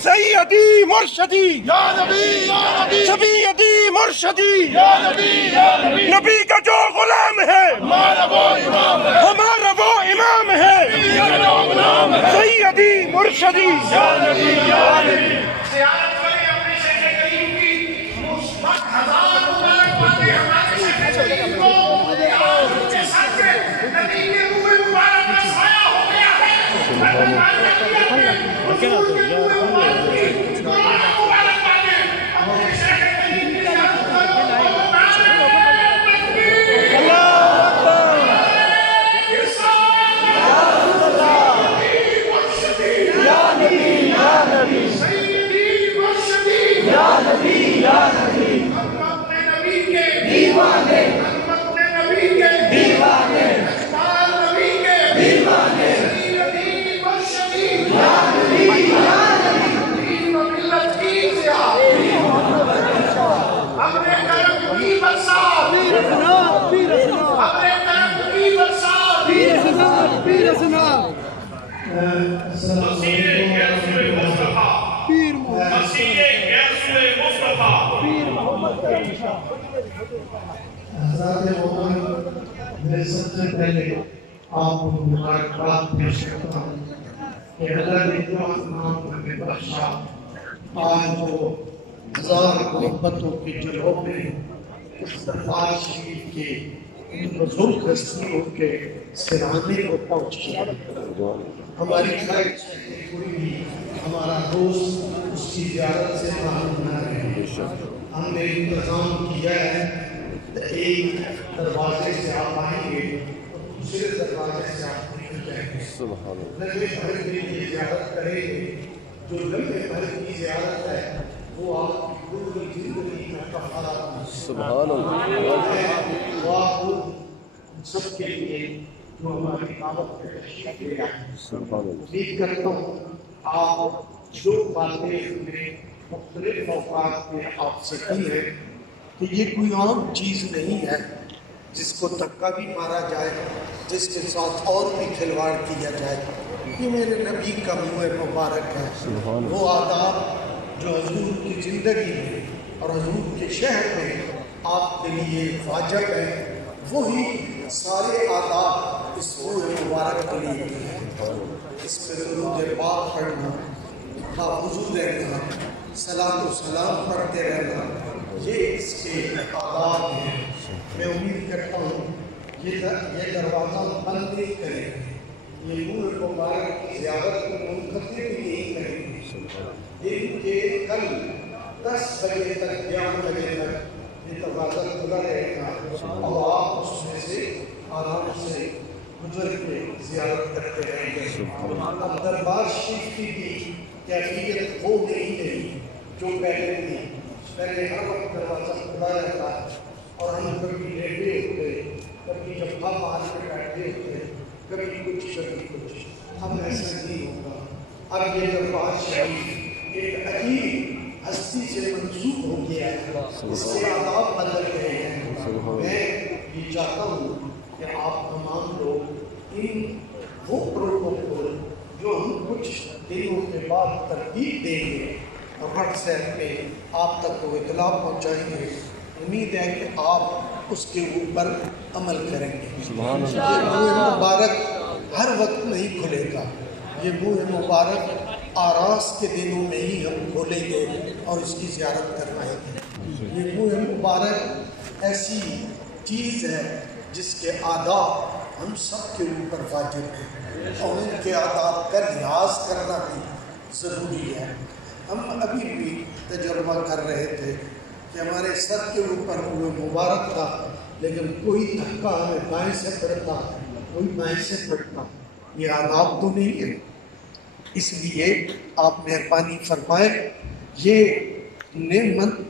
سیدی مرشدی یا نبی یا نبی سیدی مرشدی یا نبی یا نبی نبی کا جو غلام ہے ہمارا وہ امام ہے ہمارا وہ امام ہے سیدی مرشدی یا نبی یا نبی زیارت کریں اپنے شیخ کریم کی مثبت ہزار مبارکبادیں ہمارے شیخ کریم کو آج ان کے ساتھ نبی کے روح مبارک کا سایہ ہو گیا ہے حضور کے روح مبارک کی مبارکبادیں اپنے شیخ کریم کی زیارت کرو میں سب سے پہلے آپ کو مبارکباد پیش کرتا ہوں کہ اللہ نے اتنا نام ہمیں بخشا آج وہ ہزار محبتوں کے جلووں میں اس دربار شریف کے ان بزرگ ہستیوں کے سرانے کو پہنچے ہماری خواہش ہے کہ کوئی بھی ہمارا دوست اس کی زیارت سے محروم نہ رہے ہم نے انتظام کیا ہے ایک دروازے سے آپ آئیں گے دوسرے دروازے سے آپ نکل جائیں گے لمبے بھر کی زیارت کریں گے جو لمبے بھر کی زیارت ہے وہ آپ کی پوری زندگی کا کفارہ سبحان اللہ سب کے لیے جو ہماری دعوت پہ تشریف لے آئے امید کرتا ہوں آپ جو باتیں ہم نے مختلف اوقات میں آپ سے کی ہے کہ یہ کوئی عام چیز نہیں ہے جس کو دھکا بھی مارا جائے جس کے ساتھ اور بھی کھلواڑ کیا جائے یہ میرے نبی کا موئے مبارک ہے وہ آداب جو حضور کی زندگی میں اور حضور کے شہر میں آپ کے لیے واجب ہے وہی سارے آداب اس موئے مبارک کے لیے ہیں اس میں درود پاک پڑھنا باوضو رہنا سلام و سلام پڑھتے رہنا یہ اس کے آداب ہیں میں امید کرتا ہوں یہ دروازہ بند نہیں کریں گے یہ موئے مبارک کی زیارت کو منقطع بھی نہیں کریں گے دن کے کل 10 بجے تک 11 بجے تک یہ دروازہ کھلا رہے گا اور آپ اس میں سے آرام سے گزر کے زیارت کرتے رہیں گے اب دربار شریف کی بھی کیفیت وہ نہیں رہی جو پہلے تھی پہلے ہر وقت دروازہ کھلا رہتا اور ہم کبھی لیٹے ہوتے کبھی جب ہم آج میں بیٹھے ہوتے کبھی کچھ ہم ایسا نہیں ہوگا اب یہ دربار شریف ایک عجیب ہستی سے منسوخ ہو گیا ہے اس کے آداب بدل گئے ہیں میں یہ چاہتا ہوں کہ آپ تمام لوگ ان وہ پروٹوکول جو ہم کچھ دنوں کے بعد ترتیب دیں گے واٹس ایپ پہ آپ تک وہ اطلاع پہنچائیں گے امید ہے کہ آپ اس کے اوپر عمل کریں گے یہ موئے مبارک ہر وقت نہیں کھلے گا یہ موئے مبارک آراس کے دنوں میں ہی ہم کھولیں گے اور اس کی زیارت کروائیں گے یہ موئے مبارک ایسی چیز ہے جس کے آداب ہم سب کے اوپر واجب ہیں اور ان کے آداب کا لحاظ کرنا بھی ضروری ہے ہم ابھی بھی تجربہ کر رہے تھے کہ ہمارے سر کے اوپر موئے مبارک تھا لیکن کوئی دھکا ہمیں بائیں سے پڑتا کوئی بائیں سے پڑتا یہ آداب تو نہیں ہے اس لیے آپ مہربانی فرمائیں یہ نعمت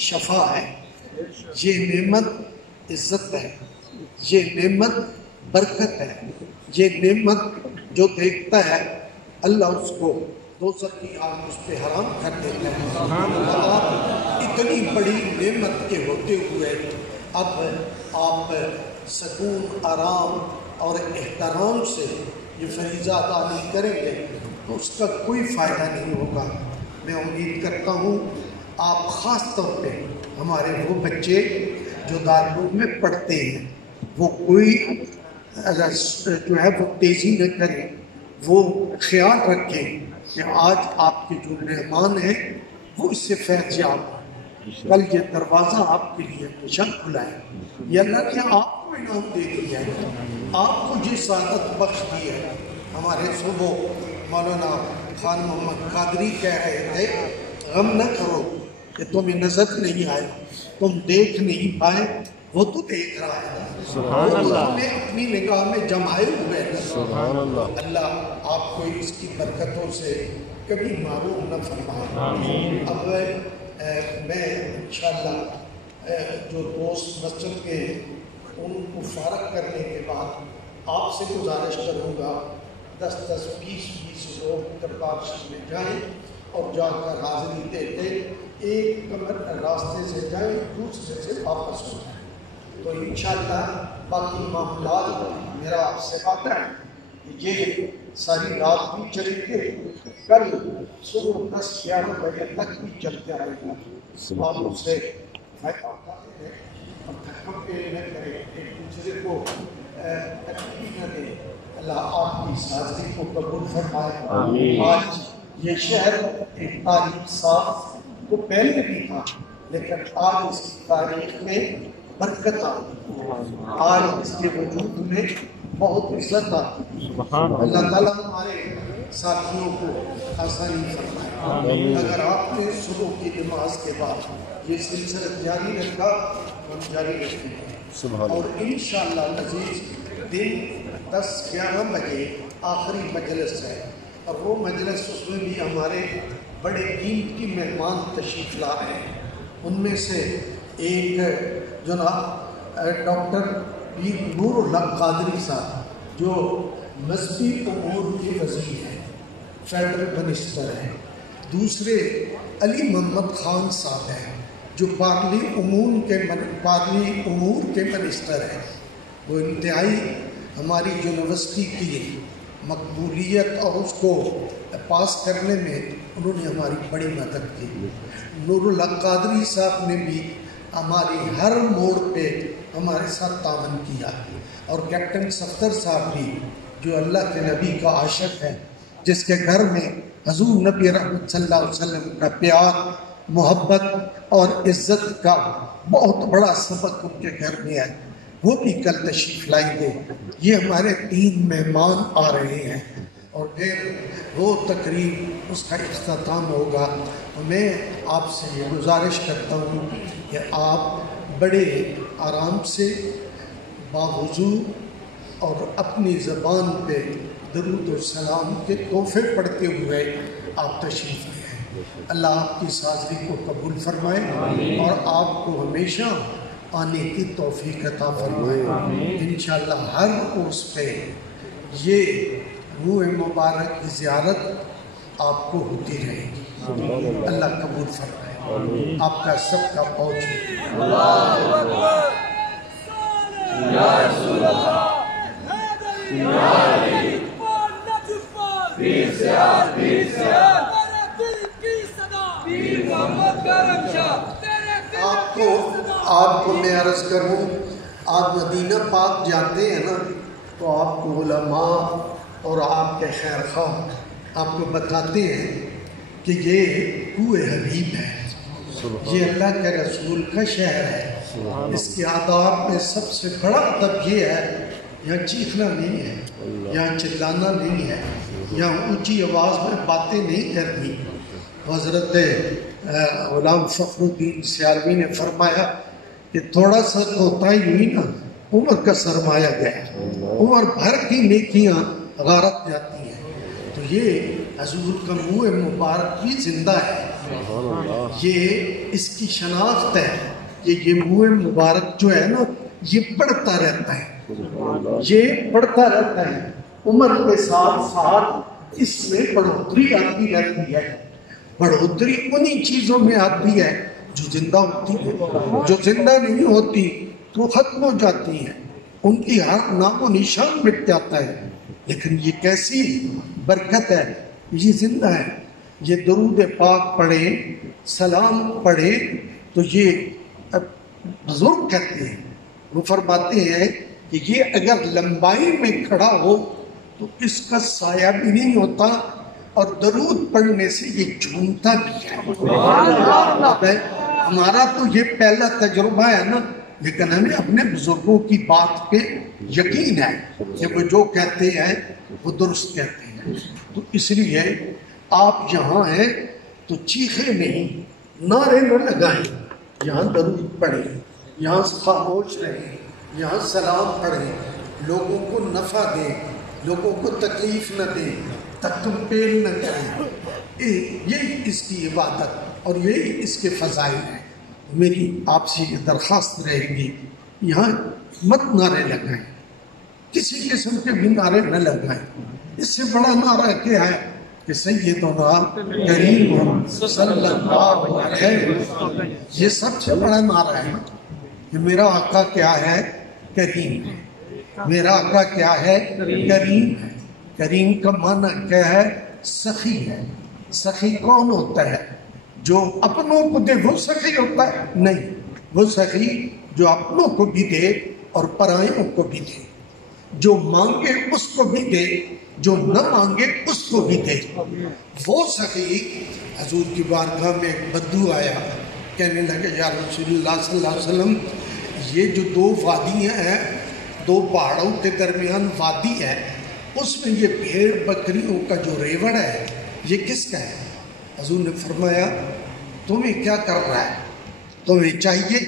شفا ہے یہ نعمت عزت ہے یہ نعمت برکت ہے یہ نعمت جو دیکھتا ہے اللہ اس کو دوزخ کی آگ اس پہ حرام کر دیتا ہے آپ اتنی بڑی نعمت کے ہوتے ہوئے اب آپ سکون آرام اور احترام سے یہ فریضہ ادا نہیں کریں گے تو اس کا کوئی فائدہ نہیں ہوگا میں امید کرتا ہوں آپ خاص طور پہ ہمارے وہ بچے جو دارالعلوم میں پڑھتے ہیں وہ کوئی جو ہے وہ تیزی نہ کریں، وہ خیال رکھیں کہ آج آپ کے جو مہمان ہیں وہ اس سے فیض یاب ہیں، کل یہ دروازہ آپ کے لیے ہمیشہ کھلا ہے، یہ اللہ نے آپ کو انعام دے دیا ہے، آپ کو یہ سعادت بخش دی ہے۔ ہمارے صبح مولانا خان محمد قادری کہہ رہے تھے غم نہ کرو کہ تمہیں نظر نہیں آئے، تم دیکھ نہیں پائے، وہ تو دیکھ رہا ہے، سبحان اللہ، ہم نے اپنی نگاہ میں جمائے ہوئے ہیں۔ سبحان اللہ، اللہ آپ کو اس کی برکتوں سے کبھی معروف نہ فرمائے۔ آمین۔ اب میں انشاءاللہ جو دوست مسجد کے ان کو فارغ کرنے کے بعد آپ سے گزارش کروں گا 10 20 لوگ دربار شریف میں جائیں اور جا کر حاضری دیتے، ایک کمر راستے سے جائیں، دوسرے سے واپس ہو جائیں، تو انشاءاللہ باقی معاملات میرا آپ سے وعدہ ہے کہ یہ ساری رات بھی چلے گے، کل صبح 10-11 بجے تک بھی چلتے رہے گا، آپ اس سے فائدہ اٹھاتے ہیں اور تھکے نہ کریں، ایک دوسرے کو تکلیف نہ دیں۔ اللہ آپ کی حاضری کو قبول فرمائے۔ آمین۔ آج یہ شہر ایک تاریخ ساز کو پہلے بھی تھا، لیکن آج اس کی تاریخ میں برکت آئی، آج اس کے وجود میں بہت عزت آئی۔ اللہ تعالیٰ ہمارے ساتھیوں کو آسانی فرمائے۔ اگر آپ نے صبح کی نماز کے بعد یہ سلسلہ جاری رکھا، ہم جاری رکھیں گے، اور انشاءاللہ العزیز دن 10-11 بجے آخری مجلس ہے، اور وہ مجلس اس میں بھی ہمارے بڑے قیمتی مہمان تشریف لا رہے ہیں۔ ان میں سے ایک جناب ڈاکٹر پیر نور اللہ قادری صاحب جو مذہبی امور کے وزیر ہیں، فیڈرل منسٹر ہیں، دوسرے علی محمد خان صاحب ہیں جو پارلی امور کے منسٹر ہیں۔ وہ انتہائی ہماری یونیورسٹی کی مقبولیت اور اس کو پاس کرنے میں انہوں نے ہماری بڑی مدد کی۔ نور اللہ قادری صاحب نے بھی ہماری ہر موڑ پہ ہمارے ساتھ تعاون کیا، اور کیپٹن صفدر صاحب بھی جو اللہ کے نبی کا عاشق ہے، جس کے گھر میں حضور نبی رحمت صلی اللہ علیہ وسلم کا پیار، محبت اور عزت کا بہت بڑا سبق ان کے گھر میں ہے، وہ بھی کل تشریف لائیں گے۔ یہ ہمارے 3 مہمان آ رہے ہیں، اور پھر وہ تقریب اس کا اختتام ہوگا۔ میں آپ سے یہ گزارش کرتا ہوں کہ آپ بڑے آرام سے باوضو اور اپنی زبان پہ درود و سلام کے تحفے پڑھتے ہوئے آپ تشریف لیں۔ اللہ آپ کی حاضری کو قبول فرمائے اور آپ کو ہمیشہ آنے کی توفیق عطا فرمائے۔ انشاءاللہ ہر عرس پہ یہ موئے مبارک کی زیارت آپ کو ہوتی رہے گی۔ اللہ قبول فرمائے۔ آپ کا سب کا بہت شکریہ۔ آپ کو میں عرض کروں، آپ مدینہ پاک جاتے ہیں نا، تو آپ کو علماء اور آپ کے خیر خواہ آپ کو بتاتے ہیں کہ یہ کوہ حبیب ہے، یہ اللہ کے رسول کا شہر ہے۔ اس کے آداب میں سب سے بڑا ادب یہ ہے، یہاں چیخنا نہیں ہے، یہاں چلانا نہیں ہے، یہاں اونچی آواز میں باتیں نہیں کرنی۔ حضرت غلام فخر الدین سیالوی نے فرمایا کہ تھوڑا سا کوتاہی ہوئی نا، عمر کا سرمایہ گیا، عمر بھر کی نیکیاں غارت جاتی ہیں۔ تو یہ حضور کا موئے مبارک بھی زندہ ہے، یہ اس کی شناخت ہے کہ یہ موئے مبارک جو ہے نا یہ بڑھتا رہتا ہے، یہ بڑھتا رہتا ہے، عمر کے ساتھ ساتھ اس میں بڑھوتری آتی رہتی ہے۔ بڑھوتری انہی چیزوں میں آتی ہے جو زندہ ہوتی ہے، جو زندہ نہیں ہوتی تو ختم ہو جاتی ہیں، ان کی ہر نام و نشان مٹ جاتا ہے۔ لیکن یہ کیسی برکت ہے، یہ زندہ ہے، یہ درود پاک پڑھیں، سلام پڑھیں، تو یہ بزرگ کہتے ہیں، وہ فرماتے ہیں کہ یہ اگر لمبائی میں کھڑا ہو تو اس کا سایہ بھی نہیں ہوتا، اور درود پڑھنے سے یہ جھومتا بھی ہے۔ ہمارا تو یہ پہلا تجربہ ہے نا، لیکن ہمیں اپنے بزرگوں کی بات پہ یقین ہے کہ وہ جو کہتے ہیں وہ درست کہتے ہیں۔ تو اس لیے آپ یہاں ہیں تو چیخیں نہیں، نعرے نہ لگائیں، یہاں درود پڑھیں، یہاں خاموش رہیں، یہاں سلام پڑھیں، لوگوں کو نفع دیں، لوگوں کو تکلیف نہ دیں، تکمپیل نہ کریں۔ یہی اس کی عبادت اور یہی اس کے فضائل ہیں۔ میری آپ سے یہ درخواست رہے گی، یہاں مت نعرے لگائیں، کسی قسم کے بھی نعرے نہ لگائیں۔ اس سے بڑا نعرہ کیا ہے کہ سیدنا کریم صلی اللہ علیہ وسلم، یہ سب سے بڑا نعرہ ہے کہ میرا آقا کیا ہے؟ کریم ہے۔ میرا آقا کیا ہے؟ کریم ہے۔ کریم کا معنی کیا ہے؟ سخی ہے۔ سخی کون ہوتا ہے؟ جو اپنوں کو دے وہ سخی ہوتا ہے؟ نہیں، وہ سخی جو اپنوں کو بھی دے اور پرائیوں کو بھی دے، جو مانگے اس کو بھی دے، جو نہ مانگے اس کو بھی دے، وہ سخی۔ حضور کی بارگاہ میں ایک بدو آیا، کہنے لگے یا رسول اللہ صلی اللہ علیہ وسلم، یہ جو دو وادیاں ہیں، دو پہاڑوں کے درمیان وادی ہے، اس میں یہ بھیڑ بکریوں کا جو ریوڑ ہے یہ کس کا ہے؟ حضور نے فرمایا تمہیں کیا کر رہا ہے؟ تمہیں چاہیے؟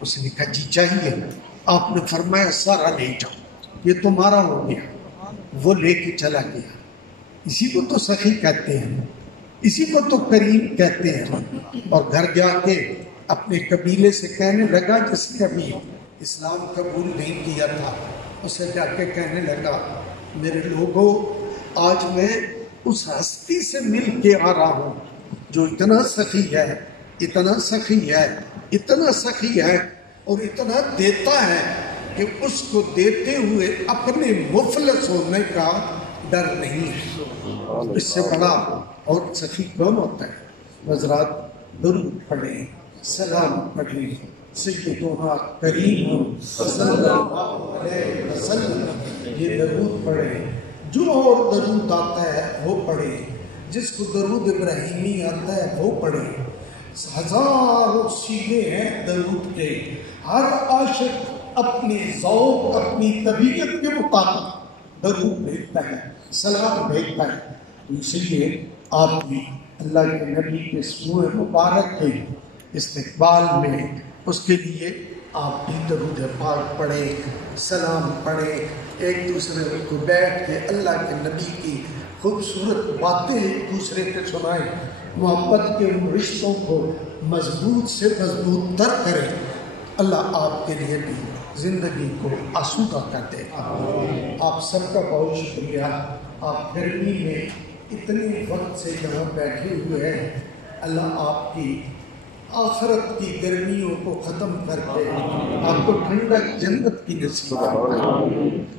اس نے کہا جی چاہیے۔ آپ نے فرمایا سارا لے جاؤ، یہ تمہارا ہو گیا۔ وہ لے کے چلا گیا۔ اسی کو تو سخی کہتے ہیں، اسی کو تو کریم کہتے ہیں۔ اور گھر جا کے اپنے قبیلے سے کہنے لگا، جس نے ابھی اسلام قبول نہیں کیا تھا، اسے جا کے کہنے لگا میرے لوگوں، آج میں اس ہستی سے مل کے آ رہا ہوں جو اتنا سخی ہے، اتنا سخی ہے، اتنا سخی ہے اور اتنا دیتا ہے کہ اس کو دیتے ہوئے اپنے مفلس ہونے کا ڈر نہیں ہے۔ اس سے بڑا اور سخی کون ہوتا ہے؟ حضرات درود پڑھیں، سلام پڑھیں، سیدنا کریم صلی اللہ علیہ وسلم، یہ درود پڑھیں۔ جو اور درود آتا ہے وہ پڑھے، جس کو درود ابراہیمی آتا ہے وہ پڑھے۔ ہزاروں سیغے ہیں درود کے، ہر عاشق اپنی ذوق، اپنی طبیعت کے مطابق درود بھیجتا ہے، سلام بھیجتا ہے۔ اس لیے آپ بھی اللہ کے نبی کے موئے مبارک کے استقبال میں اس کے لیے آپ بھی درود پاک پڑھیں، سلام پڑھیں، ایک دوسرے کو بیٹھ کے اللہ کے نبی کی خوبصورت باتیں ایک دوسرے کے سنائیں، محبت کے ان رشتوں کو مضبوط سے مضبوط تر کریں۔ اللہ آپ کے لیے بھی زندگی کو آسودہ کر دے۔ آپ سب کا بہت شکریہ۔ آپ گرمی میں اتنے وقت سے یہاں بیٹھے ہوئے ہیں، اللہ آپ کی آخرت کی گرمیوں کو ختم کر کے آپ کو ٹھنڈک جنت کی نصیب کرے۔